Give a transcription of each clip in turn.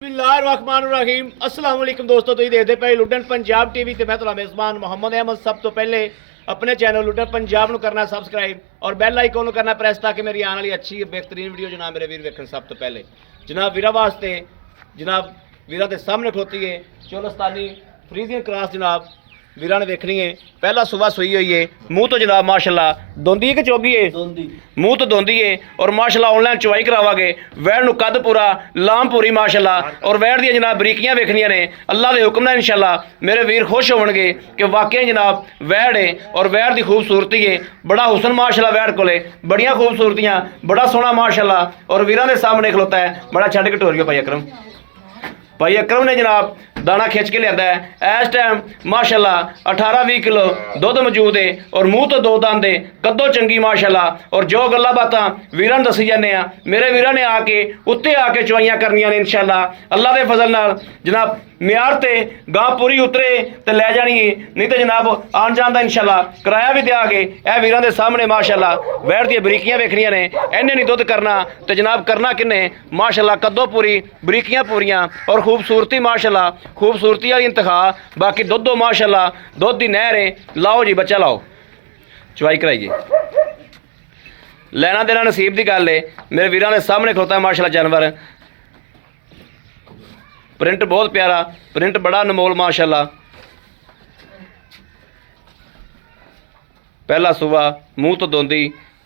बिस्मिल्लाहिर्रहमानिर्रहीम अस्सलाम वालेकुम दोस्तों, तुम देखते पे लुडन पंजाब टीवी ते मैं तुहाडा मेज़बान मोहम्मद अहमद। सब तो पहले अपने चैनल लुडन पंजाब ਨੂੰ करना सबसक्राइब और बैल आइकन ਨੂੰ करना प्रेस ताकि मेरी आने वाली अच्छी बेहतरीन वीडियो जनाब मेरे वीर वेखन। सब तो पहले जनाब वीरा वास्ते जनाब वीरा के सामने खलोती है चोलस्तानी फ्रीजियन क्रॉस जनाब वीरा ने देखनी है। पहला सुबह सुई हुई है, मुँह तो जनाब माशाल्लाह दोंदी है कि चौगी है, मुँह तो दोंदी है और माशाल्लाह ऑनलाइन चवाई करावांगे। वैड़ नूं कद पूरा लाम पूरी माशाल्लाह और वैड़ दी जनाब बरीकियां वेखनियां ने अल्लाह के हुक्म नाल इंशाल्लाह मेरे वीर खुश होणगे कि वाकई जनाब वैड़ है और वैड़ दी खूबसूरती है। बड़ा हुसन माशाल्लाह वैड़ कोले बड़ियां खूबसूरतियां, बड़ा सोहना माशाल्लाह और वीरां दे सामने खलोता है। बड़ा छड्ड के टोरियो भाई अकरम ने जनाब दाना खिंच के लिया है। इस टाइम माशाल्लाह 18-20 किलो दुध मौजूद है और मुँह तो दो दंद है, कदों चंगी माशाल्लाह। और जो गल्लां बातां वीरां दसी जाने मेरे वीरां ने आके उत्ते आके चवाइयां करनियां ने इंशाल्लाह अल्लाह के फजल नाल जनाब म्यार ते गां पूरी उतरे तो लै जानी है, नहीं तो जनाब आन जान का इंशाल्लाह किराया भी देंगे। यह वीरां दे सामने माशाल्लाह वैड़ दी बरीकियां वेखनियां ने, इन्हें नहीं दुध करना तो जनाब करना किन्ने माशाल्लाह कदों पूरी बरीकियां पूरियां और खूबसूरती माशाल्लाह खूबसूरती वाली इंतखा। बाकी दुध दो माशाल्लाह दुध की नहर है। लाओ जी बच्चा लाओ चवाई कराइए, लेना देना नसीब की गल है। मेरे वीरां दे सामने खलोता है माशाल्लाह जानवर। प्रिंट बहुत प्यारा, प्रिंट बड़ा अनमोल माशाल्लाह। पहला सुबह मुँह तो दोंदी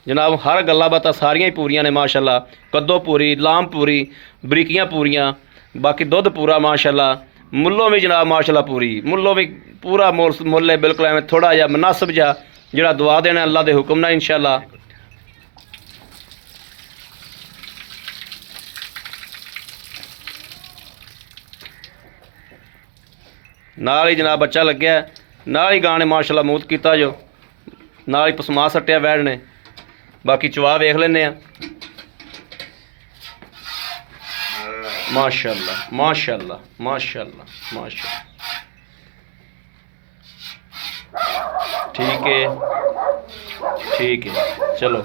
जनाब हर गल्लां बातां सारियां ही पूरियां ने माशाल्लाह। कदों पूरी लाम पूरी बरीकियां पूरियां, बाकी दुध पूरा माशाल्लाह। मुल्लों भी जनाब माशाल्लाह पूरी, मुल्लों भी पूरा मुल है बिल्कुल एवं थोड़ा जहा मुनासिब जहा जोड़ा दुआ देना अल्लाह के हुक्म नाल इंशाल्लाह। नाल ही जनाब बच्चा लग्या, नाल ही गाने माशाल्लाह मूत किया जो, नाल ही पसमा सट्टिया वैड़ ने। बाकी चवा वेख लेने माशाल्लाह माशाल्लाह माशाल्लाह माशाल्लाह। ठीक है ठीक है चलो।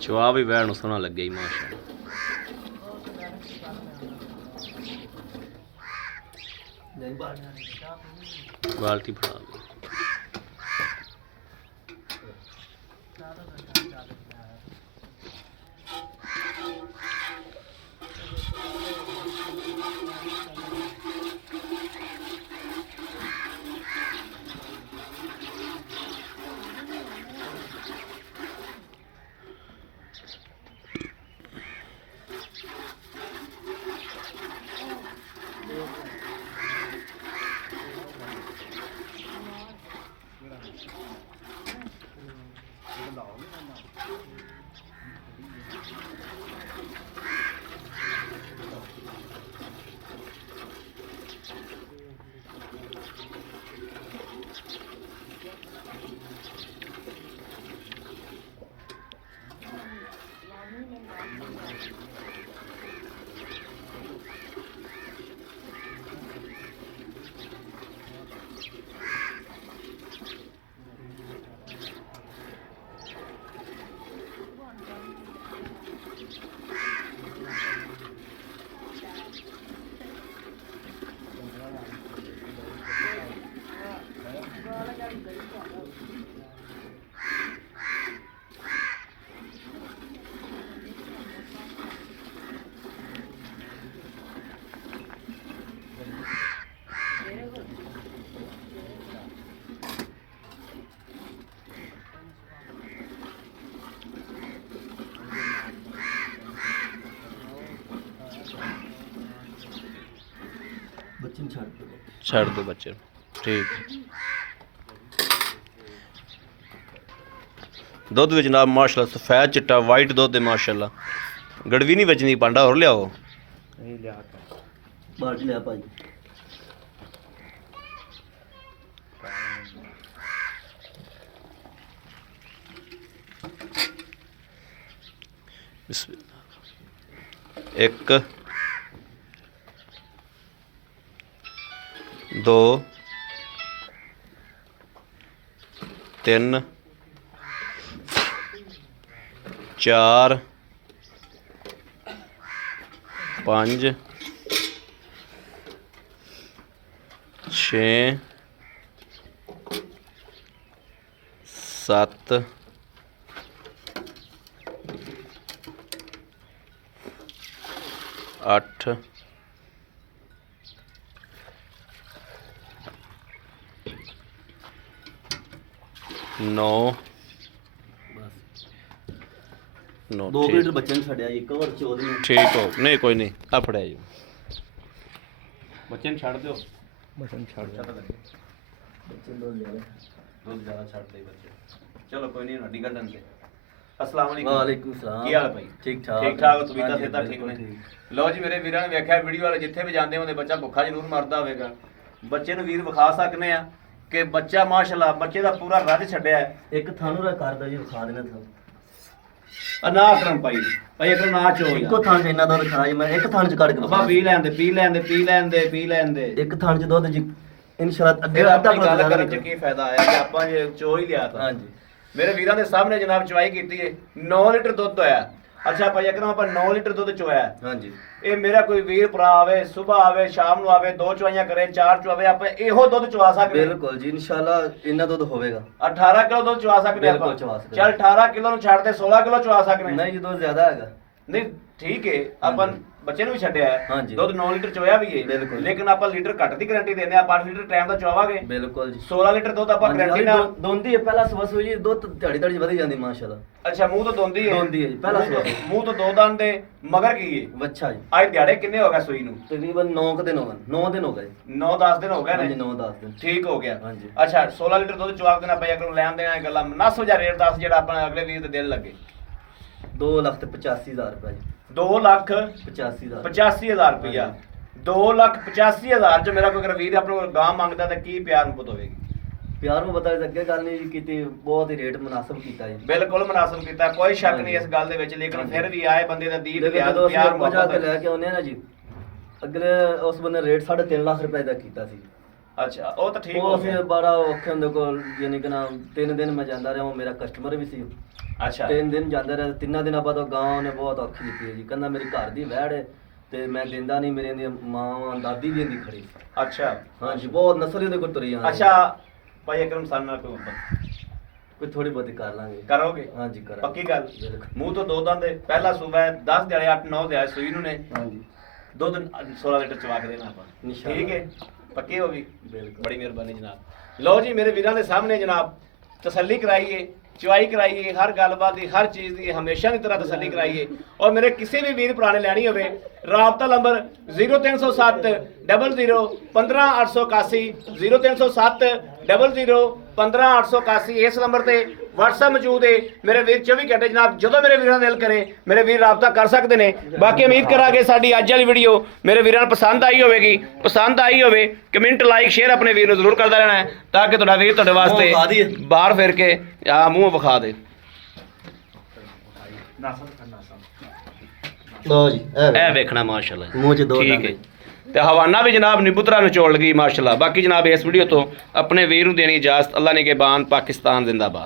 चवा भी वैड़ सोहना लगे ही माशाल्लाह। बाल्टी फड़ा ਬੱਚੇ ਨੂੰ ਛੱਡ ਦਿਓ। ਛੱਡ ਦਿਓ ਬੱਚੇ ਨੂੰ। ਠੀਕ ਦੁੱਧ ਵਿੱਚ ਜਨਾਬ ਮਾਸ਼ਾਅੱਲਾ ਸਫੈਦ ਚਿੱਟਾ ਵਾਈਟ ਦੁੱਧ ਹੈ ਮਾਸ਼ਾਅੱਲਾ। ਗੜਵੀ ਨਹੀਂ ਵੱਜਣੀ, ਪਾਂਡਾ ਹੋਰ ਲਿਆਓ। ਇਹ ਲਿਆ ਬਾਲਟੀ ਲਿਆ ਭਾਈ। ਇੱਕ 2 3 4 5 6 7 8 9 9 2 ਲੀਟਰ ਬੱਚੇ ਨੂੰ ਛੱਡਿਆ ਜੀ ਕਵਰ 14 ਨੂੰ। ਠੀਕ ਹੋ ਨਹੀਂ ਕੋਈ ਨਹੀਂ ਆ ਫੜਿਆ ਜੀ ਬੱਚੇ ਨੂੰ ਛੱਡ ਦਿਓ। ਬੱਚੇ ਨੂੰ ਛੱਡ ਦਿਓ। ਬੱਚੇ ਨੂੰ ਦੁੱਧ ਲਿਆ ਦੁੱਧ ਜ਼ਿਆਦਾ ਛੱਡਦੇ ਬੱਚੇ। ਚਲੋ ਕੋਈ ਨਹੀਂ ਹੱਡੀ ਕੱਢਣ ਤੇ। अस्सलाम वालेकुम। वालेकुम सलाम। ਕੀ ਹਾਲ ਹੈ ਭਾਈ? ठीक ठाक। ਠੀਕ ਠਾਕ ਤਬੀਅਤਾਂ हाँ जी, ਸਿਹਤਾਂ ਠੀਕ बिल्कुल ਨੇ? ਲਓ ਜੀ ਮੇਰੇ ਵੀਰਾਂ ਨੇ ਵੇਖਿਆ ਵੀਡੀਓ ਵਾਲੇ ਜਿੱਥੇ ਵੀ ਜਾਂਦੇ ਹੁੰਦੇ ਬੱਚਾ ਭੁੱਖਾ ਜ਼ਰੂਰ ਮਰਦਾ ਹੋਵੇਗਾ। ਬੱਚੇ ਨੂੰ ਵੀਰ ਵਿਖਾ ਸਕਨੇ ਆ ਕਿ ਬੱਚਾ ਮਾਸ਼ਾਅੱਲਾ ਬੱਚੇ ਦਾ ਪੂਰਾ ਰੱਜ ਛੱਡਿਆ ਹੈ। ਇੱਕ ਥਾਨੂੰ ਰਾ ਕਰਦਾ ਜੀ ਵਿਖਾ ਦੇਣਾ ਤੁਹਾਨੂੰ। ਨਾ ਅਕਰਮ ਭਾਈ ਭਾਈ ਅਕਰਮ ਨਾ ਚੋ ਇੱਕੋ ਥਾਂ 'ਚ ਇੰਨਾ ਦੁੱਧ ਖੜਾ ਜੀ ਮੈਂ ਇੱਕ ਥਾਂ 'ਚ ਕੱਢ ਕੇ ਅੱਬਾ ਪੀ ਲੈਣ ਦੇ ਪੀ ਲੈਣ ਦੇ ਪੀ ਲੈਣ ਦੇ ਪੀ ਲੈਣ ਦੇ। ਇੱਕ ਥਾਂ 'ਚ ਦੁੱਧ ਜੀ ਇਨਸ਼ਾਅੱਲਾ ਅੱਗੇ ਫਿਰ ਅੱਧਾ ਆਪਣੀ ਗੱਲ ਕਿਲੋ ਕਰਨ ਚ ਕੀ ਫਾਇਦਾ ਆਇਆ ਕਿ ਆਪਾਂ ਜੇ ਚੋ ਹੀ ਲਿਆ ਤਾਂ। ਹਾਂਜੀ ਮੇਰੇ ਵੀਰਾਂ ਦੇ ਸਾਹਮਣੇ ਜਨਾਬ ਚਵਾਈ ਕੀਤੀ ਹੈ 9 ਲੀਟਰ ਦੁੱਧ ਹੋਇਆ। ਅੱਛਾ ਭਾਈ ਅਕਰਮ ਆਪਾਂ 9 ਲੀਟਰ ਦੁੱਧ ਚੋਇਆ। ਹਾਂਜੀ ਇਹ ਮੇਰਾ ਕੋਈ ਵੀਰ ਭਰਾ ਆਵੇ ਸਵੇਰ ਆਵੇ ਸ਼ਾਮ ਨੂੰ ਆਵੇ 2 ਚਵਾਈਆਂ ਕਰੇ 4 ਚਵਾਵੇ ਆਪਾਂ ਇਹੋ ਦੁੱਧ ਚਵਾ ਸਕਦੇ ਹਾਂ। ਬਿਲਕੁਲ ਜੀ ਇਨਸ਼ਾਅੱਲਾ ਇੰਨਾ ਦੁੱਧ ਹੋਵੇਗਾ। 18 ਕਿਲੋ ਦੁੱਧ ਚਵਾ ਸਕਦੇ ਬਿਲਕੁਲ ਆਪਾਂ। ਚਵਾ ਸਕਦੇ। ਚੱਲ 18 ਕਿਲੋ ਨੂੰ ਛੱਡ ਦੇ 16 ਕਿਲੋ ਚਵਾ ਸਕਦੇ ਨਹੀਂ ਜੀ ਦੁੱਧ ਜ਼ਿਆਦਾ ਹੈਗਾ। ਨਹੀਂ ਠੀਕ ਹੈ ਆਪਾਂ ਬੱਚੇ ਨੂੰ ਵੀ ਛੱਡਿਆ ਹੈ ਹਾਂਜੀ। ਦੁੱਧ 9 ਲੀਟਰ ਚੋਇਆ ਵੀ ਹੈ ਬਿਲਕੁਲ। ਲੇਕਿਨ ਆਪਾਂ ਲੀਟਰ ਘੱਟ ਦੀ ਗਾਰੰਟੀ ਦਿੰਦੇ ਆ 8 ਲੀਟਰ ਟਾਈਮ ਦਾ ਚਵਾਵਾਂਗੇ ਬਿਲਕੁਲ ਜੀ 16 ਲੀਟਰ ਦੁੱਧ ਆਪਾਂ ਗਾਰੰਟੀ ਨਾਲ। ਦੋਂਦੀ ਹੈ ਪਹਿਲਾ ਸਵਾ ਸੂਈ ਜੀ ਦੁੱਧ ਦਿਹਾੜੀ ਦਿਹਾੜੀ ਵਧੀ ਜਾਂਦੀ ਮਾਸ਼ਾਅੱਲਾ। ਅੱਛਾ ਮੂੰਹ ਤੋਂ ਦੋਂਦੀ ਹੈ ਦੋਂਦੀ ਹੈ ਜੀ, ਪਹਿਲਾ ਮੂੰਹ ਤੋਂ ਦੋ ਦੰਦ ਦੇ ਮਗਰ ਕੀ ਹੈ ਬੱਚਾ ਜੀ ਅੱਜ ਦਿਹਾੜੇ ਕਿੰਨੇ ਹੋ ਗਏ ਸੂਈ ਨੂੰ? ਤਕਰੀਬਨ 9 ਦਿਨ ਹੋ ਗਏ 9 ਦਿਨ ਹੋ ਗਏ 9-10 ਦਿਨ ਹੋ ਗਏ ਹਾਂਜੀ ਨੇ 9-10 ਦਿਨ ਠੀਕ ਹੋ ਗਿਆ। ਹਾਂਜੀ। ਅੱਛਾ 16 ਲੀਟਰ ਦੁੱਧ ਚਵਾ ਦੇਣਾ ਪਿਆ ਕਰੋ ਲੈਣ ਦੇਣਾ ਗੱਲਾਂ 90000 ਰੇਟ ਦੱਸ ਜਿਹੜਾ ਆਪਣਾ ਅਗਲੇ ਵੀਰ ਦੇ ਦਿਲ ਲੱਗੇ। 2,85,000 ਰੁਪਏ ਜੀ 2,85,000 85,000 ਰੁਪਇਆ 2,85,000 ਚ ਮੇਰਾ ਕੋਈ ਅਗਰ ਵੀਰ ਆਪਣੇ ਕੋਲ ਗਾਂ ਮੰਗਦਾ ਤਾਂ ਕੀ ਪਿਆਰ ਮੁਹੱਬਤ ਹੋਵੇਗੀ? ਪਿਆਰ ਨੂੰ ਬਤਾ ਅੱਗੇ ਗੱਲ ਨਹੀਂ ਕੀਤੀ ਬਹੁਤ ਹੀ ਰੇਟ ਮੁਨਾਸਬ ਕੀਤਾ ਜੀ। ਬਿਲਕੁਲ ਮੁਨਾਸਬ ਕੀਤਾ ਕੋਈ ਸ਼ੱਕ ਨਹੀਂ ਇਸ ਗੱਲ ਦੇ ਵਿੱਚ ਲੇਕਿਨ ਫਿਰ ਵੀ ਆਏ ਬੰਦੇ ਦਾ ਦੀਨ ਜਦੋਂ ਪਿਆਰ ਅਸੀਂ ਪਿਆਰ ਬਜਾ ਕੇ ਮੁਹੱਬਤ। ਲੈ ਕੇ ਆਉਂਦੇ ਆ ਨਾ ਜੀ ਅਗਲੇ ਉਸ ਬੰਦੇ ਰੇਟ 3.5 ਲੱਖ ਰੁਪਏ ਦਾ ਕੀਤਾ ਸੀ। ਅੱਛਾ ਉਹ ਤਾਂ ਠੀਕ ਉਹ ਹੋ ਅਸੀਂ ਗਿਆ। ਬੜਾ ਔਖੇ ਹੁੰਦੇ ਕੋਲ ਯਾਨੀ ਕਿ ਨਾ 3 ਦਿਨ ਮੈਂ ਜਾਂਦਾ ਰਿਹਾ ਉਹ ਮੇਰਾ ਕਸਟਮਰ ਵੀ ਸੀ। ਅੱਛਾ 3 ਦਿਨ ਜਾਂਦਾ ਰਿਹਾ 3 ਦਿਨਾਂ ਬਾਅਦ ਉਹ ਗਾਂ ਨੇ ਬਹੁਤ ਔਖੀ ਦਿੱਤੀ ਹੈ ਜੀ ਕਹਿੰਦਾ ਮੇਰੀ ਘਰ ਦੀ ਵਹਿੜ ਹੈ ਤੇ ਮੈਂ ਦਿੰਦਾ ਨਹੀਂ ਮੇਰੇ ਦੀ ਮਾਂ ਦਾਦੀ ਵੀ ਇਹਦੀ ਖੜੀ। ਅੱਛਾ ਹਾਂਜੀ ਬਹੁਤ ਨਸਲ ਹੀ ਉਹਦੇ ਕੋਲ ਤੁਰੀ ਜਾਂਦੀ। ਅੱਛਾ ਭਾਈ ਅਕਰਮ ਸਾਨ ਨਾਲ ਕੋਈ ਮੁਹੱਬਤ ਕੋਈ ਥੋੜੀ ਬਹੁਤੀ ਕਰ ਲਾਂਗੇ। ਕਰੋਗੇ? ਹਾਂਜੀ ਕਰਾਂਗੇ ਪੱਕੀ ਗੱਲ? ਬਿਲਕੁਲ। ਮੂੰਹ ਤੋਂ ਦੋ ਦੰਦ ਦੇ ਪਹਿਲਾ ਸੂਬਾ ਹੈ 10 ਦਿਹਾੜੇ 8-9 ਦਿਹਾੜੇ ਸੂਈ ਨੂੰ ਨੇ ਹਾਂਜੀ ਦੁੱਧ 16 ਲੀਟਰ ਚਵਾ ਕੇ ਦੇਣਾ ਆਪਾਂ ਇਨਸ਼ਾਅੱਲਾ। ਠੀਕ ਹੈ ਪੱਕੀ ਹੋ ਗਈ। ਬਿਲਕੁਲ। ਬੜੀ ਮਿਹਰਬਾਨੀ ਜਨਾਬ। ਲਓ ਜੀ ਮੇਰੇ ਵੀਰਾਂ ਦੇ ਸਾਹਮਣੇ ਜਨਾਬ ਤਸੱਲੀ ਕਰਾਈਏ ਚੁਆਈ ਕਰਾਈਏ ਹਰ ਗੱਲਬਾਤ ਦੀ ਹਰ ਚੀਜ਼ ਦੀ ਹਮੇਸ਼ਾ ਦੀ ਤਰ੍ਹਾਂ ਤਸੱਲੀ ਕਰਾਈਏ। ਔਰ ਮੇਰੇ ਕਿਸੇ ਵੀ ਵੀਰ ਭਰਾ ਨੇ ਲੈਣੀ ਹੋਵੇ ਰਾਬਤਾ ਨੰਬਰ 0307 00 15881 0307 00 15881 ਇਸ ਨੰਬਰ ਤੇ WhatsApp ਮੌਜੂਦ ਹੈ। ਮੇਰੇ ਵੀਰ 24 ਘੰਟੇ ਜਨਾਬ ਜਦੋਂ ਮੇਰੇ ਵੀਰਾਂ ਦਾ ਦਿਲ ਕਰੇ ਮੇਰੇ ਵੀਰ ਰਾਬਤਾ ਕਰ ਸਕਦੇ ਨੇ। ਬਾਕੀ ਉਮੀਦ ਕਰਾਂਗੇ ਸਾਡੀ ਅੱਜ ਵਾਲੀ ਵੀਡੀਓ ਮੇਰੇ ਵੀਰਾਂ ਨੂੰ ਪਸੰਦ ਆਈ ਹੋਵੇਗੀ। ਪਸੰਦ ਆਈ ਹੋਵੇ ਕਮੈਂਟ ਲਾਈਕ ਸ਼ੇਅਰ ਆਪਣੇ ਵੀਰ ਨੂੰ ਜ਼ਰੂਰ ਕਰਦਾ ਰਹਿਣਾ ਹੈ ਤਾਂ ਕਿ ਤੁਹਾਡਾ ਵੀਰ ਤੁਹਾਡੇ ਵਾਸਤੇ ਬਾਹਰ ਫਿਰ ਕੇ ਆ ਮੂੰਹ ਵਿਖਾ ਦੇ। ਲਓ ਜੀ ਇਹ ਵੇਖਣਾ ਮਾਸ਼ਾਅੱਲਾ ਮੂੰਹ 'ਚ ਦੋ ਠੀਕ ਹੈ ਤੇ ਹਵਾਨਾ ਵੀ ਜਨਾਬ ਨਿਬੁਤਰਾ ਨਿਚੋੜ ਗਈ ਮਾਸ਼ਾਅੱਲਾ। ਬਾਕੀ ਜਨਾਬ ਇਸ ਵੀਡੀਓ ਤੋਂ ਆਪਣੇ ਵੀਰ ਨੂੰ ਦੇਣੀ ਇਜਾਜ਼ਤ। ਅੱਲਾ ਨੇ ਕੇ ਬਾਨ ਪਾਕਿਸਤਾਨ ਜ਼ਿੰਦਾਬਾਦ।